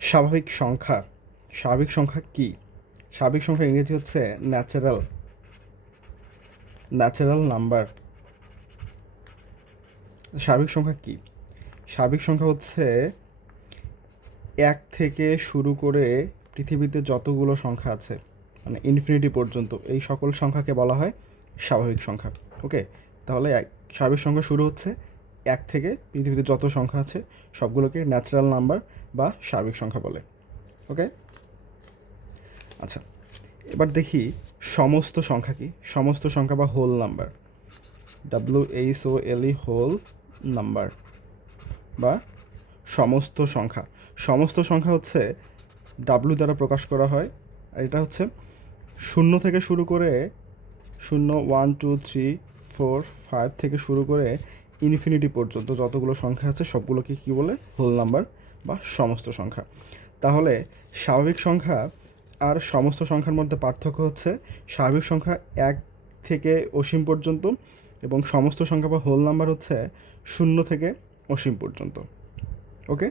স্বাভাবিক সংখ্যা। স্বাভাবিক সংখ্যা কি? স্বাভাবিক সংখ্যা ইংরেজি হচ্ছে ন্যাচারাল ন্যাচারাল নাম্বার স্বাভাবিক সংখ্যা কি? স্বাভাবিক সংখ্যা হচ্ছে এক থেকে শুরু করে পৃথিবীতে যতগুলো সংখ্যা আছে মানে ইনফিনিটি পর্যন্ত, এই সকল সংখ্যাকে বলা হয় স্বাভাবিক সংখ্যা। ওকে তাহলে স্বাভাবিক সংখ্যা শুরু হচ্ছে এক থেকে পৃথিবীতে যত সংখ্যা আছে, সবগুলোকে ন্যাচারাল নাম্বার বা স্বাভাবিক সংখ্যা বলে। ওকে আচ্ছা এবার দেখি সমস্ত সংখ্যা কি? সমস্ত সংখ্যা বা whole number W H O L E whole number বা সমস্ত সংখ্যা। সমস্ত সংখ্যা হচ্ছে ডাব্লু দ্বারা প্রকাশ করা হয়, আর এটা হচ্ছে শূন্য থেকে শুরু করে শূন্য one two three four five থেকে শুরু করে ইনফিনিটি পর্যন্ত যতগুলো সংখ্যা আছে সবগুলোকে কী বলে? হোল নাম্বার বা সমস্ত সংখ্যা। তাহলে স্বাভাবিক সংখ্যা আর সমস্ত সংখ্যার মধ্যে পার্থক্য হচ্ছে স্বাভাবিক সংখ্যা এক থেকে অসীম পর্যন্ত এবং সমস্ত সংখ্যা বা হোল নাম্বার হচ্ছে শূন্য থেকে অসীম পর্যন্ত। ওকে